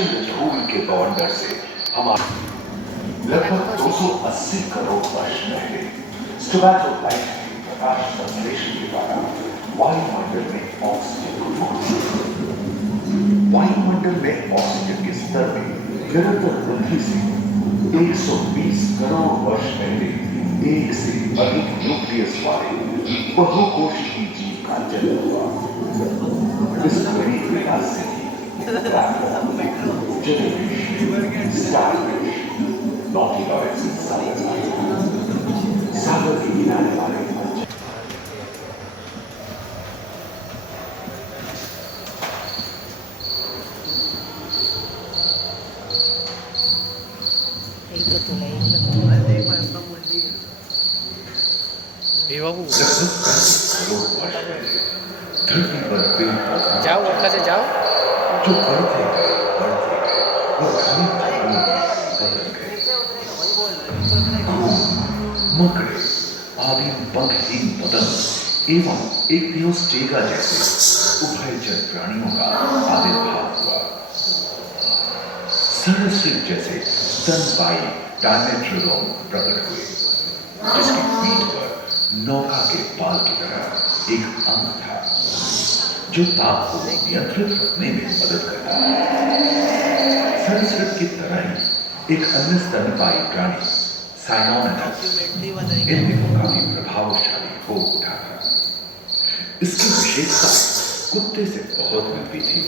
प्रचंड धूल के बवंडर से हमारे लगभग 280 करोड़ वर्ष पहले स्टोमैटो लाइट के प्रकाश संश्लेषण के द्वारा वायुमंडल में ऑक्सीजन के स्तर में निरंतर वृद्धि से 120 करोड़ वर्ष पहले एक से अधिक न्यूक्लियस वाले बहुकोशिकीय जीव का जन्म हुआ। इस बड़ी विकास से सागर के किनारे वाले बाबू जाओ अपना से जाओ जो बढ़ते वो मकड़े आदि पंखहीन पतंग एवं एक नियोस्टेगा जैसे उभयचर प्राणियों का आविर्भाव हुआ। सरसृप जैसे स्तनपायी डायमेट्रोडोन प्रकट हुए, जिसकी पीठ पर नौका के पाल की तरह एक अंग था जो ताप को नियंत्रित रखने में मदद करता है। सरसृप की तरह ही एक अन्य स्तनपायी प्राणी साइनोमेटस इन दिनों काफी प्रभावशाली हो उठा था। इसकी विशेषता कुत्ते से बहुत मिलती थी।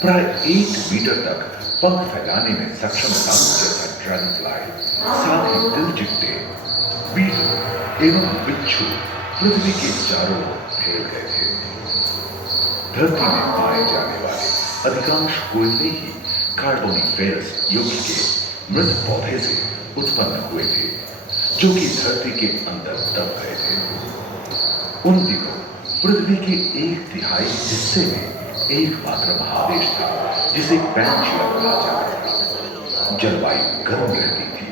प्राय 1 मीटर तक पंख फैलाने में सक्षम दानव जैसा ड्रैगन फ्लाई, साथ ही दिलचिट्टे, बीटल एवं बिच्छू पृथ्वी के चारों ओर फैल गए थे। धरती में पाए जाने वाले अधिकांश कोयले ही कार्बोनिफेरस युग के मृत पौधे से उत्पन्न हुए थे, जो कि धरती के अंदर दब गए थे। उन दिनों पृथ्वी के 1/3 हिस्से में एकमात्र महादेश था जिसे पेनिनसुला कहा जाता था। जलवायु गर्म रहती थी।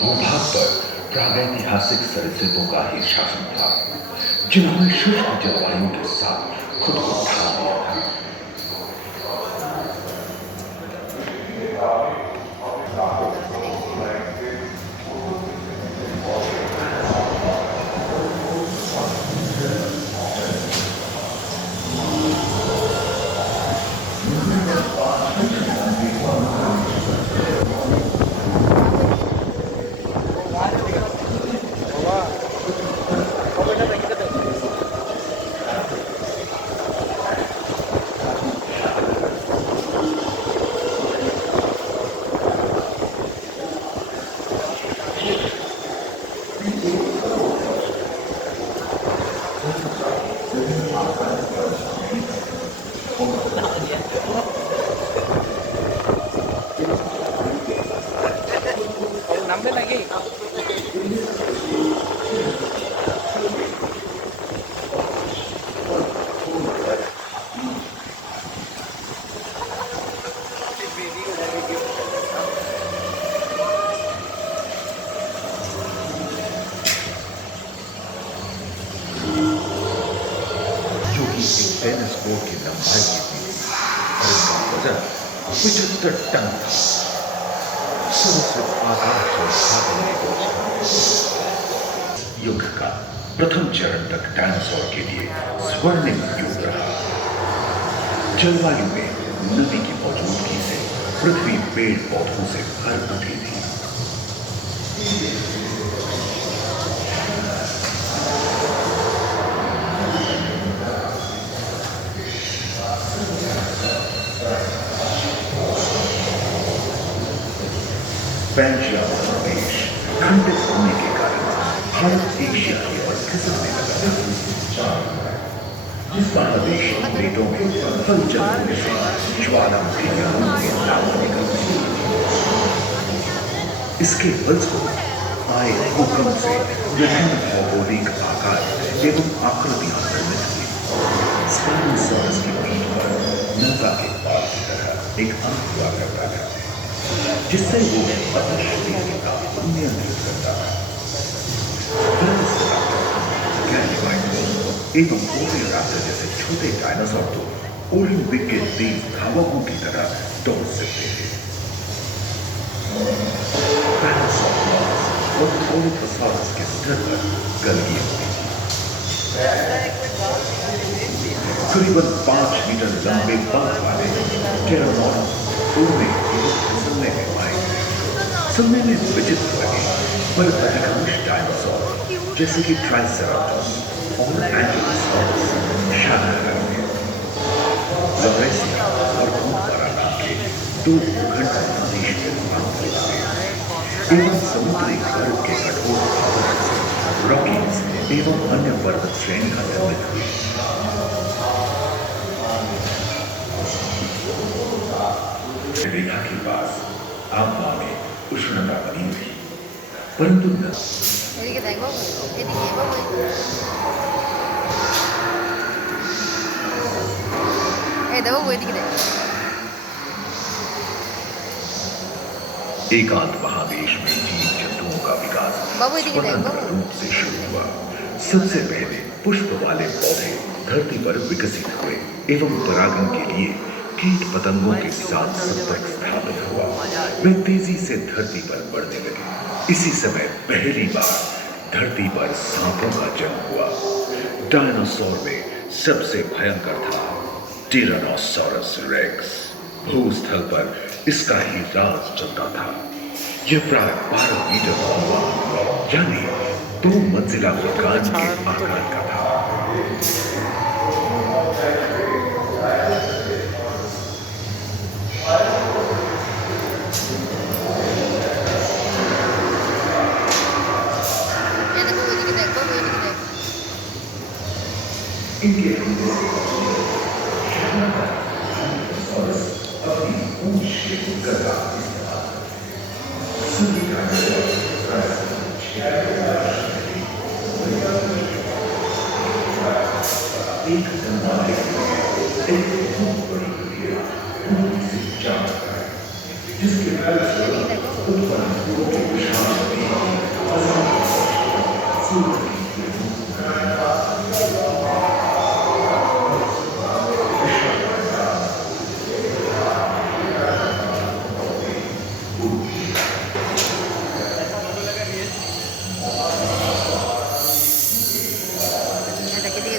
भूभाग पर प्रागैतिहासिक सरीसृपों का ही शासन था, जिन्होंने शुष्क जलवायु के साथ खुद को ढा लिया था। नंबर लगी टेनिस की लंबाई कितनी थी और इसका वजन 75 टन था। युग का प्रथम चरण तक डायनासोर के लिए स्वर्णिम युग रहा। जलवायु में नमी की मौजूदगी से पृथ्वी पेड़ पौधों से भर उठी थी। पेनिनसुला प्रदेश खंडित होने के कारण भारत एशिया की ओर खिसकने लगा। महादेश प्लेटों में हलचल होने से ज्वालामुखियां के लावा निकल गई। इसके फलस्वरूप आए भूकंप से विभिन्न भौगोलिक आकार एवं आकृतियां निर्मित हुई। स्पाइनोसॉरस की पीठ पर नौका के पाल की तरह एक अंक हुआ करता था। जिससे वो अपने शरीर का नियंत्रित करता है। वेलोसिराप्टर, एवं ओविराप्टर जैसे छोटे डायनासोर तो ओलंपिक के तेज धावकों की तरह दौड़ सकते थे। पैरासाउरोस और ओलिथोसाurus के स्तर पर गलगी होती थी। करीबन 5 मीटर लंबे पंख वाले टेरानोडॉन उड़ने एवं फिसलने में माहिर थे। सुनने में विचित्र लगे, पर अधिकांश डायनासोर जैसे कि ट्राइसेराटोप्स और एंकिलोसाउरुस शाकाहारी थे। लॉरेसिया और कोनवारा नाम के 2 भूखंड प्रदेश के स्थान पर एवं समुद्री गर्भ के कठोर वातावरण से रॉकीज एवं अन्य पर्वत श्रेणियां निर्मित हुई। रेखा के पास आबवा में उष्णता बनी हुई, परंतु न एकांत महादेश में जीव जंतुओं का विकास स्वतंत्र रूप से शुरू हुआ। सबसे पहले पुष्प वाले पौधे धरती पर विकसित हुए एवं परागण के लिए कीट पतंगों के साथ संपर्क स्थापित हुआ। वे तेजी से धरती पर बढ़ने लगे। इसी समय पहली बार धरती पर सांपों का जन्म हुआ। डायनासोर में सबसे भयंकर था टिरानोसॉरस रेक्स। भूस्थल पर इसका ही राज चलता था। यह प्राय 12 मीटर लंबा यानी 2 मंजिला मकान के आकार का था। इनके अपनी पूंछ के गदा एक जिसके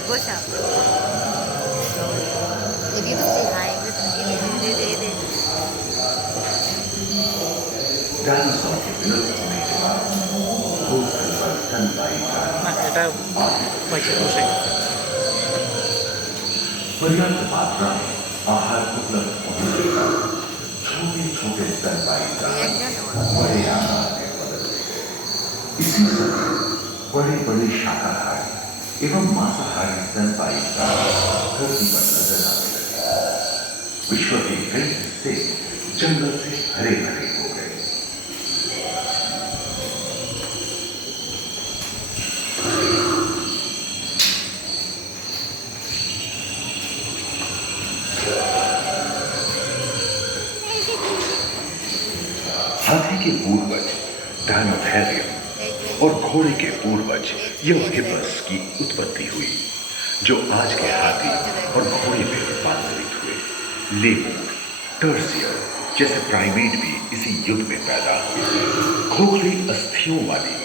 Gosa. Jadi itu sih naik ini. Dinosaur के विलुप्त होने के बाद भूस्थल पर स्तनपायी না এটা পয়সা বসে पर्याप्त मात्रा में आहार उपलब्ध होने के बाद छोटे छोटे स्तनपायी बड़े आकार में बदल गए। इसी समय बड़े बड़े शाकाहारी एवं मांसाहारी स्तनपायी धरती पर नजर आने लगे। विश्व के कई हिस्से जंगल से हरे भरे हो गए। हाथी के पूर्वज डायनोथेरियम और घोड़े के पूर्वज यूहिपस की उत्पत्ति हुई, जो आज के हाथी और घोड़े में रूपांतरित हुए। लेमूर, टर्सियर जैसे प्राइमेट भी इसी युग में पैदा हुए। खोखली अस्थियों वाली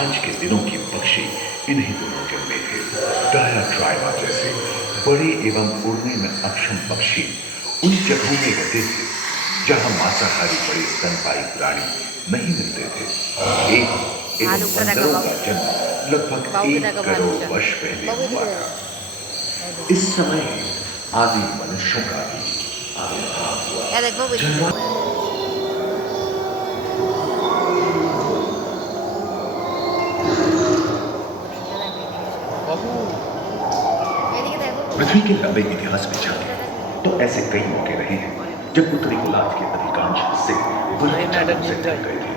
आज के दिनों की पक्षी इन्हीं दिनों जन्मे थे। डायाट्राइमा जैसे बड़े एवं उड़ने में अक्षम पक्षी उन जगहों में रहते थे जहां मांसाहारी बड़े स्तनपायी प्राणी नहीं मिलते थे। एवं बंदरों का जन्म लगभग 1 करोड़ वर्ष पहले हुआ था। इस समय आदि मनुष्यों का भी आविर्भाव हुआ। पृथ्वी के लंबे इतिहास में झांके तो ऐसे कई मौके रहे हैं जब उत्तरी गोलार्ध के अधिकांश हिस्से बर्फ से ढक गए थे,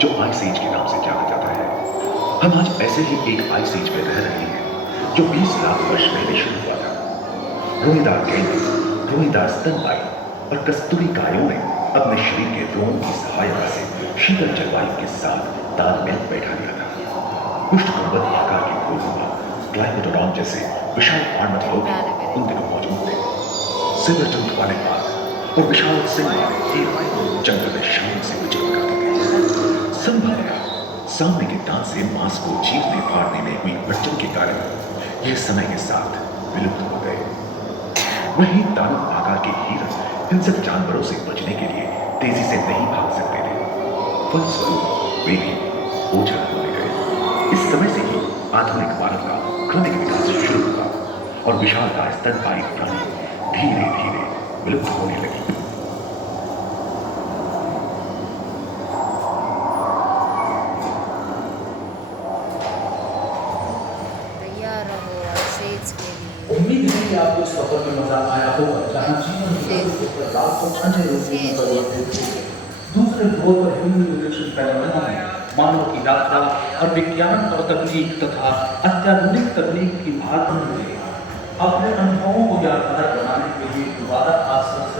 जो आइस एज के नाम से जाना जाता है। हम आज ऐसे ही एक आइस एज में रह रहे हैं जो 20 लाख वर्ष पहले शुरू हुआ था। रोईदार गेंडे, रोईदार स्तनपायी और कस्तूरी गायों ने अपने शरीर के रोम की सहायता से शीतल जलवायु के साथ तालमेल बैठा दिया था। पुष्टकुंभक आकार के भूभाग ग्लाइकोडोन जैसे विशाल पर्वत लोग उन दिनों मौजूद थे। सिल्वर टूथ वाले बाघ और विशाल सिंह जंगल में शान से विचरण करते थे। संभवतः सामने के दांत से मांस को चीरने फाड़ने में हुई अड़चन के कारण यह समय के साथ विलुप्त हो गए। वहीं दानव आकार के हिरण हिंसक जानवरों से बचने के लिए तेजी से नहीं भाग सकते थे। फलस्वरूप वे भी ओझल होने गए। इस समय से ही आधुनिक मानव का क्रमिक विकास शुरू हुआ और विशालकाय स्तनपायी प्राणी धीरे धीरे विलुप्त होने लगी। तैयार रहो सेज के लिए। उम्मीद है कि आपको इस सफर में मजा आया होगा, जहां जीवन के बदलाव को अन्य रूपों में परिवर्तित हो। दूसरे ध्रुव पर ह्यूमन न्यूट्रिशन पैनोरामा में मानव की यात्रा और विज्ञान और तकनीक तथा अत्याधुनिक तकनीक की भाग में अपने अनुभवों को यादगार बनाने के लिए दोबारा आश्रम